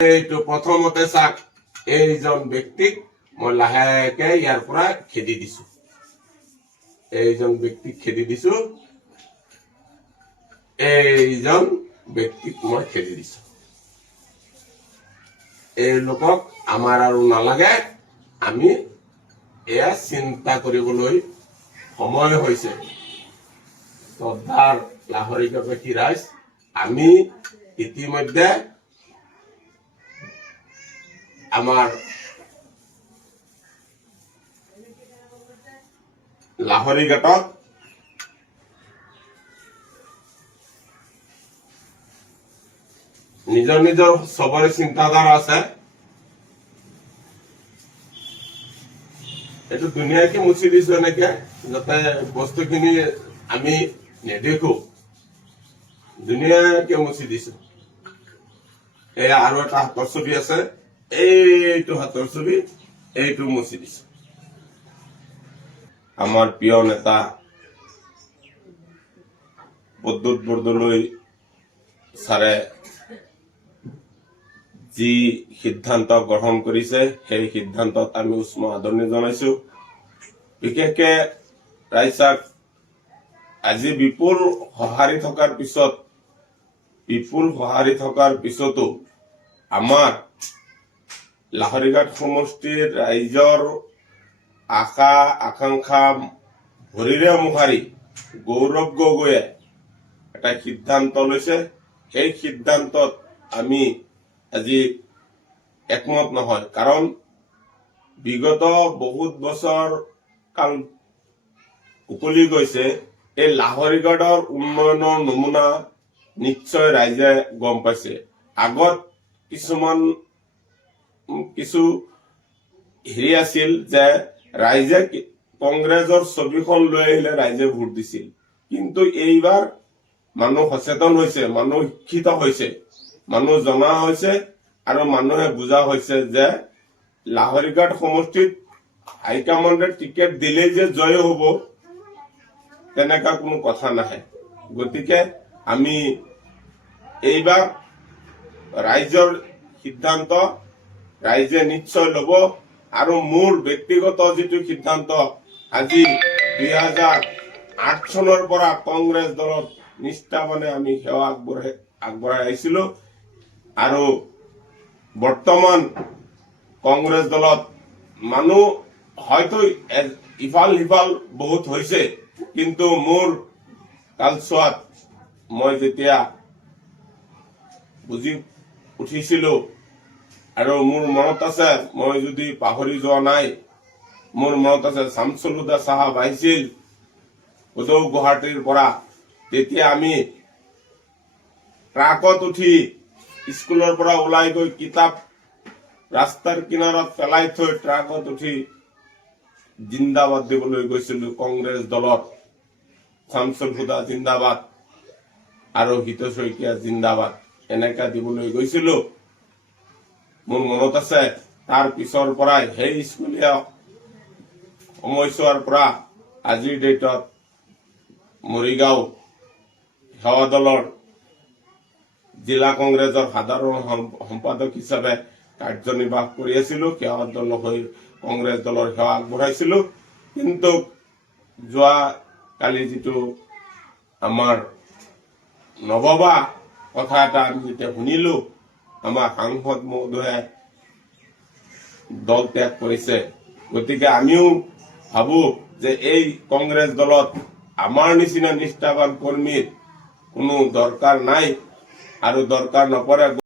এইটো প্ৰথমতে চাক এইজন ব্যক্তিক মই লাহেকে ইয়াৰ পৰা খেদি দিছো। এইজন ব্যক্তিক খেদি দিছো। এইজন ব্যক্তিক মই খেদি দিছো। এই লোকক আমাৰ আৰু নালাগে। আমি এয়া চিন্তা কৰিবলৈ সময় হৈছে। শ্ৰদ্ধাৰ লাহৰিকাবাসী ৰাইজ, আমি ইতিমধ্যে আমাৰ লাহৰিঘাটত নিজৰ নিজৰ সবৰে চিন্তাধাৰা আছে। এইটো দুনিয়াকে মুচি দিছো এনেকে যাতে বস্তুখিনি আমি নেদেখো। দুনিয়াকে মুচি দিছো। এয়া আৰু এটা হাতৰ ছবি আছে। এইটো হাতৰ ছবি, এইটো মুচি দিছে। আমাৰ প্ৰিয় নেতা প্ৰদ্যুৎ বৰদলৈ ছাৰে যি সিদ্ধান্ত গ্ৰহণ কৰিছে, সেই সিদ্ধান্তত আমি উষ্ম আদৰণি জনাইছো। বিশেষকে ৰাইজক আজি বিপুল সঁহাৰি থকাৰ পিছতো আমাৰ লাহৰিঘাট সমষ্টিৰ ৰাইজৰ আশা আকাংক্ষা ভৰিৰে মুখাৰি গৌৰৱ গগৈয়ে এটা সিদ্ধান্ত লৈছে। সেই সিদ্ধান্তত আমি আজি একমত নহয়, কাৰণ বিগত বহুত বছৰ কাল উকলি গৈছে। এই লাহৰিঘাটৰ উন্নয়নৰ নমুনা নিশ্চয় ৰাইজে গম পাইছে। আগত কিছু হেৰি আছিল যে ৰাইজে কংগ্ৰেছৰ ছবিখন লৈ আহিলে ৰাইজে ভোট দিছিল। কিন্তু এইবাৰ মানুহ সচেতন হৈছে, মানুহ শিক্ষিত হৈছে, মানুহ জনা হৈছে আৰু মানুহে বুজা হৈছে যে লাহৰিঘাট সমষ্টিত হাইকমাণ্ডে টিকেট দিলেই যে জয় হব তেনেকা কোনো কথা নাহে। গতিকে আমি এইবাৰ ৰাইজৰ সিদ্ধান্ত ৰাইজে নিশ্চয় লব। আৰু মোৰ ব্যক্তিগত যিটো সিদ্ধান্ত, আজি 2008 চনৰ পৰা কংগ্ৰেছ দলত নিষ্ঠাবানে আমি সেৱা আগবঢ়াই আহিছিলো। আৰু বৰ্তমান কংগ্ৰেছ দলত মানুহ হয়তো ইফাল সিফাল বহুত হৈছে, কিন্তু মোৰ কালচোৱাত মই যেতিয়া বুজি উঠিছিলো আৰু মোৰ মনত আছে, মই যদি পাহৰি যোৱা নাই, মোৰ মনত আছে শামছুল হুদা চাহাব আহিছিল উদৌ গুৱাহাটীৰ পৰা। তেতিয়া আমি ট্ৰাকত উঠি স্কুলৰ পৰা ওলাই গৈ কিতাপ ৰাস্তাৰ কিনাৰত পেলাই থৈ ট্ৰাকত উঠি জিন্দাবাদ দিবলৈ গৈছিলো কংগ্ৰেছ দলত। শামছুল হুদা জিন্দাবাদ আৰু হিত শইকীয়া জিন্দাবাদ এনেকা দিবলৈ গৈছিলো। মোৰ মনত আছে। তাৰ পিছৰ পৰাই সেই স্কুলীয়া সময়ছোৱাৰ পৰা আজিৰ ডেটত মৰিগাঁও সেৱা দলৰ জিলা কংগ্ৰেছৰ সাধাৰণ সম্পাদক হিচাপে কাৰ্যনিৰ্বাহ কৰি আছিলো। সেৱা দল হৈ কংগ্ৰেছ দলৰ সেৱা আগবঢ়াইছিলো। কিন্তু যোৱা কালি যিটো আমাৰ নভবা কথা এটা আমি যেতিয়া শুনিলো, আমাৰ সাংসদ মহোদয়ে দল ত্যাগ কৰিছে। গতিকে আমিও ভাবো যে এই কংগ্ৰেছ দলত আমাৰ নিচিনা নিষ্ঠাবান কৰ্মীৰ কোনো দৰকাৰ নাই আৰু দৰকাৰ নপৰে।